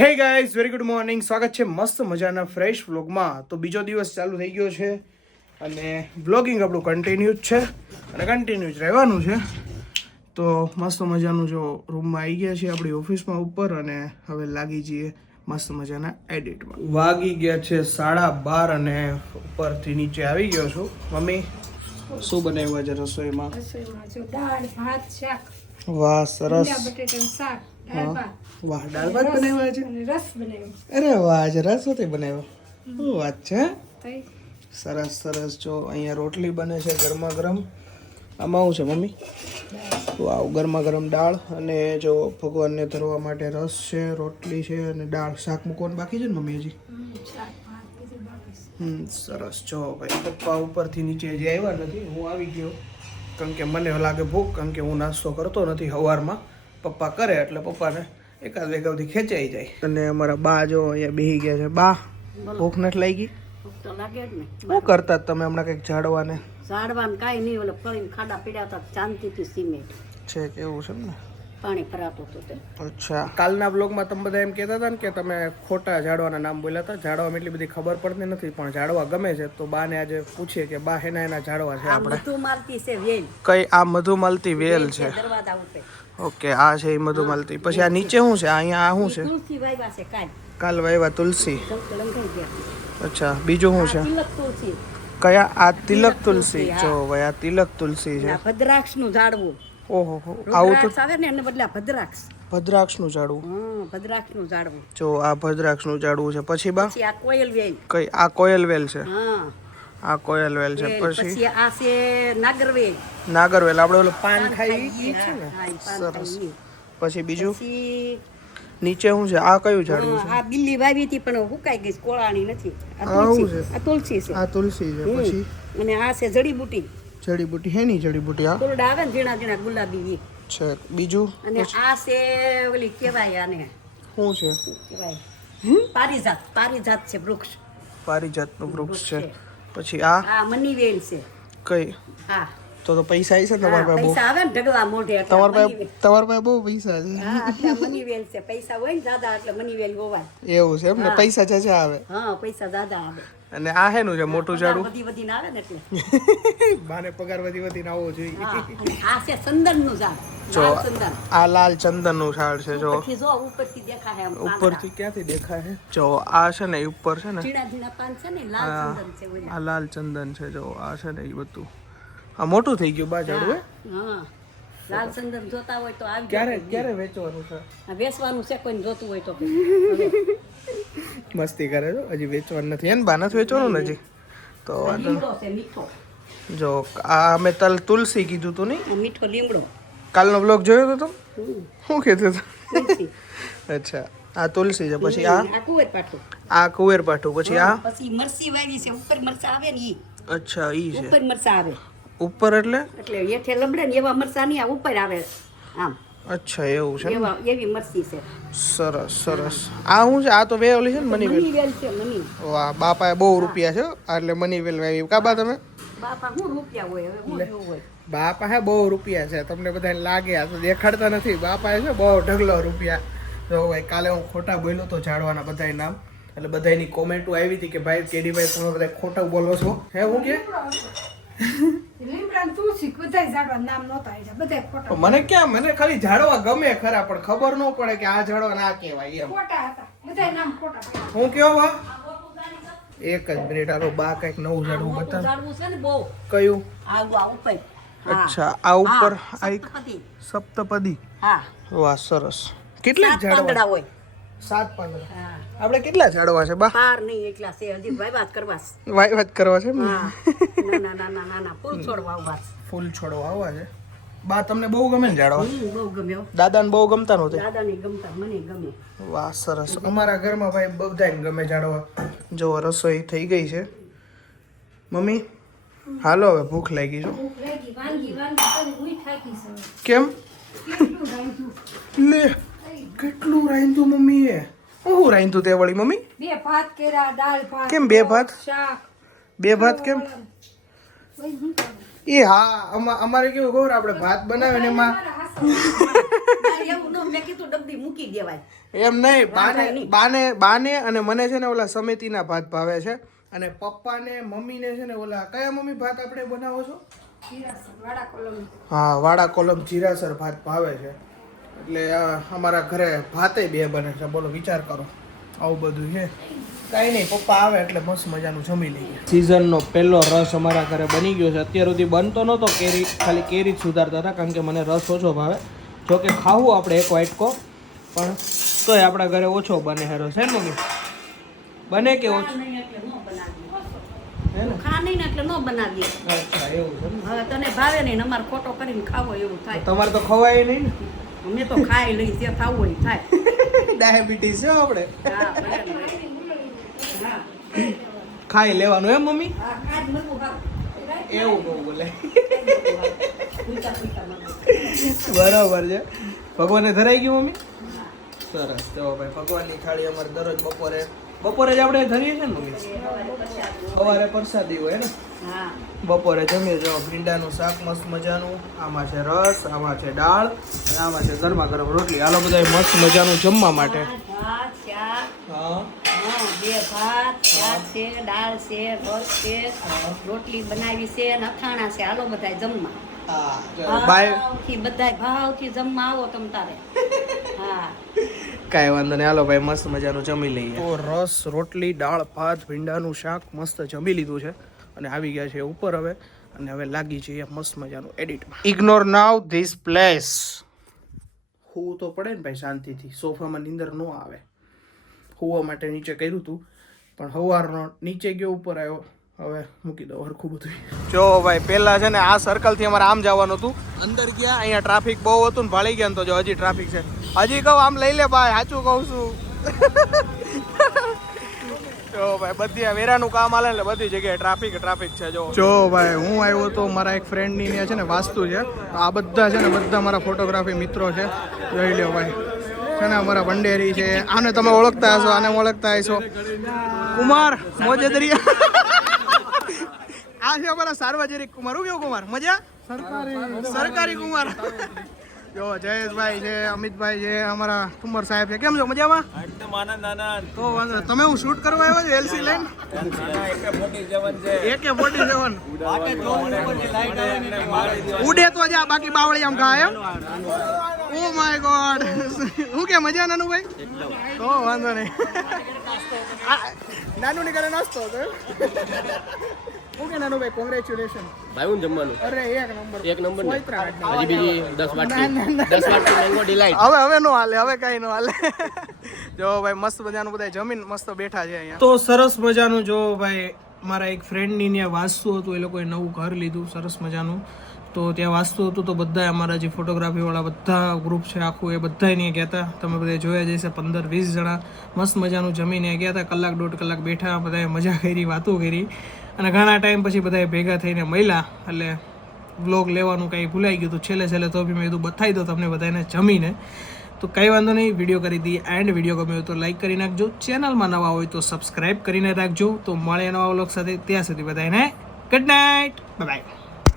Hey guys very good morning સ્વાગત છે મસ્ત મજાના ફ્રેશ વ્લોગમાં તો બીજો દિવસ ચાલુ થઈ ગયો છે અને વ્લોગિંગ આપણું કન્ટિન્યુ જ છે અને કન્ટિન્યુ જ રહેવાનું છે. તો મસ્ત મજાનું જો રૂમમાં આવી ગયા છીએ આપણી ઓફિસમાં ઉપર અને હવે લાગી જઈએ મસ્ત મજાના એડિટમાં વાગી ગયા છે સાડા બાર અને ઉપરથી નીચે આવી ગયો છું. મમ્મી શું બનાવ્યું આજે રસોઈમાં? રસોઈમાં જો દાળ ભાત શાક વાહ સરસ. બટેટાનું શાક વાહ દાળ ભાત બનાવ્યા છે રસ બનાવ્યો. અરે વાહ આજે રસ હોતે બનાવ્યો. શું વાત છે? સરસ સરસ. જો અહીંયા રોટલી બને છે ગરમા ગરમ આમાં શું છે મમ્મી? વાવ ગરમા ગરમ દાળ અને જો ભગવાનને ધરવા માટે રસ છે રોટલી છે અને દાળ. શાક મૂકવાનું બાકી છે ને મમ્મી હજી? સરસ. જો ભાઈ પપ્પા ઉપરથી નીચે હજી આવ્યા નથી. હું આવી ગયો. કારણ કે મને લાગે ભૂખ કારણ કે હું નાસ્તો કરતો નથી સવારમાં પપ્પા કરે એટલે પપ્પાને એકાદ વેગાવથી ખેંચાઈ જાય. અને અમારા બા જો અહીંયા બેહી ગયા છે. બા ભૂખ નથી લાગી? ભૂખ તો લાગે જ ને. શું કરતા તમે હમણાં કંઈક ઝાડવાને? ઝાડવાને કાંઈ નહીં ઓલે ફળીને ખાડા પીડ્યા હતા શાંતિથી સિમેન્ટ. છે કે એવું છે ને પાણી ભરાતું હતું તે અચ્છા. કાલના બ્લોગમાં તમે બધા એમ કહેતા હતા ને કે તમે ખોટા ઝાડવાના નામ બોલ્યા હતા. ઝાડવામાં એટલી બધી ખબર પડતી નથી પણ ઝાડવા ગમે છે તો બાને આજે પૂછીએ કે બા એના એના ઝાડવા છે આપણે. બધું મારતી છે વેલ. કઈ આ મધુમાલતી વેલ છે દરવાજા ઉપર. ઓકે આ છે એ મધુમાલતી પછી આ નીચે શું છે? અહીંયા આ શું છે? તુલસી વાયવા છે કાલ. કાલ વાયવા તુલસી. અચ્છા બીજું શું છે? તિલક તુલસી. કયા? આ તિલક તુલસી જો ભાઈ આ તિલક તુલસી છે. ભદ્રાક્ષનું ઝાડવું. ઓહો હો આવું તો આવે ને એને બદલે ભદ્રાક્ષ. ભદ્રાક્ષનું ઝાડવું. હમ ભદ્રાક્ષનું ઝાડવું. જો આ ભદ્રાક્ષનું ઝાડવું છે. પછી બા? પછી આ કોયલ વેલ. કઈ આ કોયલ વેલ છે. હા. આ કોયલ વેલ છે. પછી? આ છે નાગરવેલ નાગરવેલ આપણે ઓલો પાન ખાઈ ઈ છે ને? હા, સરસ. પછી બીજું? નીચે શું છે? આ કયું ઝાડવું છે? આ બિલ્લી વાવી હતી પણ હુકાઈ ગઈ કોળાની કોળાણી નથી. આ તુલસી? આ તુલસી છે. આ તુલસી છે. પછી? અને આ છે જડીબુટી. જડીબુટી હેની જડીબુટી આ ફૂલડા આવે ને ઝીણા ઝીણા ગુલાબી. છે બીજું? અને આ છે ઓલી કેવાય આને. શું છે? કેવાય પારિજાત પારિજાત છે વૃક્ષ. પારિજાતનું વૃક્ષ છે. પછી આ? આ મનીવેલ છે. કઈ? હા. તો તો પૈસા આવી છે તમારા પાસે પૈસા આવે ને ઢગલા મોઢે તમારા પાસે તમારા પાસે બહુ પૈસા છે. હા એટલે મનીવેલ છે. પૈસા હોય ને દાદા એટલે મનીવેલ હોવાય. એવું છે એમ ને? પૈસા છે આવે. હા પૈસા દાદા આવે. અને આ હેનું છે મોટું ઝાડવું વધી બધીને આવે ને એટલે. બાને પગાર વધી વધીને આવવો જોઈએ. આ છે ચંદનનું ઝાડ. જો લાલ ચંદન. આ લાલ ચંદનનું ઝાડ છે જો. ઉપરથી જો ઉપરથી દેખાય આમ ઉપરથી ક્યાંથી દેખાય છે જો આ છે ને ઉપર છે ને. ઝીણા ઝીણા પાન છે ને લાલ ચંદન છે ઓલા. આ લાલ ચંદન છે જો આ છે ને એ બધું. આ મોટું થઈ ગયું બા ઝાડું હે? હા લાલ ચંદન જોતા હોય તો આવી ક્યારે ક્યારે વેચવાનું છે? આ વેચવાનું છે કોઈને જોતું હોય તો મસ્તી કરે છો. હજી વેચવાનું નથી. એને બાનસ વેચવાનું નથી તો વાંધો. જો આ મેં તલ તુલસી કીધું તું નહીં? મીઠો લીમડો. કાલનો બ્લોગ જોયો તો શું કહેતો હતો? અચ્છા આ તુલસી છે. પછી આ? આ કુવેર પાઠું. પછી આ? પછી મરસી વાવી છે. ઉપર મરસા આવે ને ઈ. અચ્છા ઈ છે. ઉપર મરસા આવે. ઉપર એટલે? એટલે હેઠે લબડે ને એવા મરસા ની આ ઉપર આવે. આમ. અચ્છા એવું છે એવી મરસી છે. સરસ સરસ. આ હું છે? આ તો વેલ છે ને મની વેલ? છે મની. વાહ બાપાએ બહુ રૂપિયા છે. એટલે મની વેલ વાવી. કાબા તમે? બાપા હું રૂપિયા હોય? હવે હું હોય. બાપા હે બહુ રૂપિયા છે. તમને બધાને લાગે આ તો દેખાડતા નથી. બાપાએ છે બહુ ઢગલો રૂપિયા. જો ભાઈ કાલે હું ખોટા બોલ્યો તો ઝાડવાના બધાય નામ. એટલે બધાની કોમેન્ટો આવી હતી કે ભાઈ કેડીભાઈ તમે બધા ખોટા બોલો છો. હે હું કે? લીમડા ને તુલસી બધાય ઝાડવા નામ નહોતા આવ્યા બધાય ખોટા મને ક્યાં મને ખાલી ઝાડવા ગમે ખરા પણ ખબર ન પડે કે આ ઝાડવા ના કહેવાય એમ. ખોટા હતા બધાય નામ ખોટા હું કેવો બા એક જ મિનિટ આલો બા કંઈક નવું ઝાડવું બતાવ. ઝાડવું છે ને બહુ. કયું? આગુ આ ઉપર. અચ્છા આ ઉપર આ એક સપ્તપદી. સપ્તપદી. હા. વાહ સરસ. કેટલા ઝાડવા? પાંદડા હોય. સાત પાંદડા. હા. આપણે કેટલા ઝાડવા છે બા? પાર નહીં એટલા છે. હજી ભાઈ વાત કરવા છે. વાય વાત કરવા છે ના? ના ના ના ના ફૂલ છોડ વાવવા ફૂલ છોડવા આવવા છે? બા તમને બહુ ગમે ને જાડવા? બહુ ગમ્યો દાદાને બહુ ગમતા નહોતા? દાદાને ગમતા મને ગમે. વાહ સરસ. અમારા ઘરમાં ભાઈ બધાને ગમે ઝાડવા જો રસોઈ થઈ ગઈ છે. મમ્મી હાલો હવે ભૂખ લાગી છું. કેમ? લે કેટલું રાંધ્યું મમ્મીએ? હું રાંધ્યું તે વળી મમ્મી? બે ભાત કેરા દાળ ભાત કેમ બે ભાત? શાક. બે ભાત કેમ? એ હા અમા- અમારે કેવું ખબર આપણે ભાત બનાવે ને એમાં એમ નહીં બાને બાને બાને અને મને છે ને ઓલા સમિતિના ભાત ભાવે છે. અને પપ્પાને મમ્મીને છે ને ઓલા કયા મમ્મી ભાત આપણે બનાવો છો. હા વાડા કોલમ જીરાસર ભાત ભાવે છે. એટલે અમારા ઘરે ભાતે બે બને છે. બોલો વિચાર કરો. આવું બધું છે. કાંઈ નહીં પપ્પા આવે એટલે મસ્ત મજાનું જમી લઈએ. સિઝનનો પહેલો રસ અમારા ઘરે બની ગયો છે. અત્યાર સુધી બનતો નહોતો કેરી ખાલી કેરી જ સુધારતા હતા કારણ કે મને રસ ઓછો ભાવે. જો કે ખાવું આપણે એક વાટકો પણ તોય આપણા ઘરે ઓછો બને છે રસ. હે ને મમ્મી? બને કે ઓછો? ખા નહીં એટલે ન બનાવીએ. હે ને? ખા નહીં ને એટલે ન બનાવીએ. અચ્છા એવું છે ને. હવે તને ભાવે નહીં ને અમારે ખોટો કરીને ખાવો એવું થાય. તમારે તો ખવાય નહીં ને? અમે તો ખાઈ લઈ જે થવું હોય થાય. ડાયાબિટીસ છે આપણે ખાઈ લેવાનું એમ મમ્મી? એવું બહુ બોલે. બરાબર છે. ભગવાને ધરાઈ ગયું મમ્મી? સરસ. તો ભાઈ ભગવાનની થાળી અમારે દરરોજ બપોરે બપોરે જ આપણે ધરીએ છીએ ને મમ્મી? સવારે પ્રસાદી હોય ને? બપોરે જમીએ જો ભીંડાનું શાક મસ્ત મજાનું. આમાં છે રસ આમાં છે દાળ અને આમાં છે ગરમા ગરમ રોટલી. આલો બધા મસ્ત મજાનું જમવા માટે. છે છે છે. રોટલી બનાવી છે અને અથાણા છે. આલો બધા જમવા. ભાવથી બધા ભાવથી જમવા આવો તમ તારે. હા. કાંઈ વાંધો નહીં. હાલો ભાઈ મસ્ત મજાનું જમી લઈએ. તો રસ રોટલી દાળ ભાત ભીંડાનું શાક મસ્ત જમી લીધું છે. અને આવી ગયા છે ઉપર હવે. અને હવે લાગી જઈએ મસ્ત મજાનું એડિટમાં. ઇગ્નોર નાવ ધીસ પ્લેસ હોવું તો પડે ને ભાઈ શાંતિથી. સોફામાં નીંદર ન આવે. હોવા માટે નીચે કર્યું હતું પણ હવારનો નીચે ગયો ઉપર આવ્યો. હવે મૂકી દો હરખું બધું જો ભાઈ પહેલા છે ને આ સર્કલથી અમારે આમ જવાનું હતું. અંદર ગયા અહીંયા ટ્રાફિક બહુ હતું ને ભાળી ગયા તો જો હજી ટ્રાફિક છે. હજી કહું આમ લઈ લે ભાઈ સાચું કહું છું. જો ભાઈ બધી આ વેરાનું કામ આલે એટલે બધી જગ્યાએ ટ્રાફિક ટ્રાફિક છે જો. જો ભાઈ હું આવ્યો તો મારા એક ફ્રેન્ડની ત્યાં છે ને વાસ્તુ છે. આ બધા છે ને બધા મારા ફોટોગ્રાફી મિત્રો છે. જોઈ લ્યો ભાઈ. છે ને અમારા ભંડેરી છે. આને તમે ઓળખતા હશો આને ઓળખતા હશો? કુમાર મોજેદરિયા. આ છે અમારા સાર્વજનિક કુમાર. હું કેવું કુમાર? મજા? સરકારી. સરકારી કુમાર. જો જયેશભાઈ છે અમિતભાઈ છે અમારા કુમાર સાહેબ છે. કેમ છો? મજામાં? તો વાંધો નહીં. તમે હું શૂટ કરવા આવ્યો છો એલસી લઈને? એકે મોટી જવન છે એકે ફોર્ટી સેવન. ઉડે તો જા બાકી બાવળી આમ ખાય એમ. ઓ માય ગોડ હું કે મજા નાનું ભાઈ? તો વાંધો નહીં. નાનું ની ઘરે નાસ્તો હતો હું કે નાનું ભાઈ કોંગ્રેચ્યુલેશન ભાઈ જમવાનું? અરે એક નંબર. એક નંબર ને? સોયત્રા આટલા. હજી બીજી દસ ના, ના, વાટકી ના. દસ વાટકી મેંગો ડિલાઇટ હવે હવે નો હાલે હવે કઈ નો હાલે. જો ભાઈ મસ્ત મજાનું બધા જમીન મસ્ત બેઠા છે અહીંયા. તો સરસ મજાનું જો ભાઈ મારા એક ફ્રેન્ડની ત્યાં વાસ્તુ હતું એ લોકોએ નવું ઘર લીધું સરસ મજાનું. તો ત્યાં વાંચતું હતું તો બધા અમારા જે ફોટોગ્રાફીવાળા બધા ગ્રુપ છે, આખું એ બધા ત્યાં ગયા હતા તમે બધા જોયા જશે પંદર વીસ જણા મસ્ત મજાનું જમીને ગયા હતા કલાક દોઢ કલાક બેઠા, બધાએ મજા કરી, વાતો કરી. અને ઘણા ટાઈમ પછી બધાએ ભેગા થઈને મળ્યા. એટલે બ્લોગ લેવાનું કંઈ ભૂલાઈ ગયું તો છેલ્લે છેલ્લે તો બી મેં કીધું, બતાવી દો તમને બધાને જમીને. તો કંઈ વાંધો નહીં વીડિયો કરી દઈએ એન્ડ વીડિયો ગમ્યો તો લાઈક કરી નાખજો. ચેનલમાં નવા હોય તો સબસ્ક્રાઈબ કરીને રાખજો. તો મળે નવા વ્લોગ સાથે. ત્યાં સુધી બધાને ગુડ નાઇટ બાય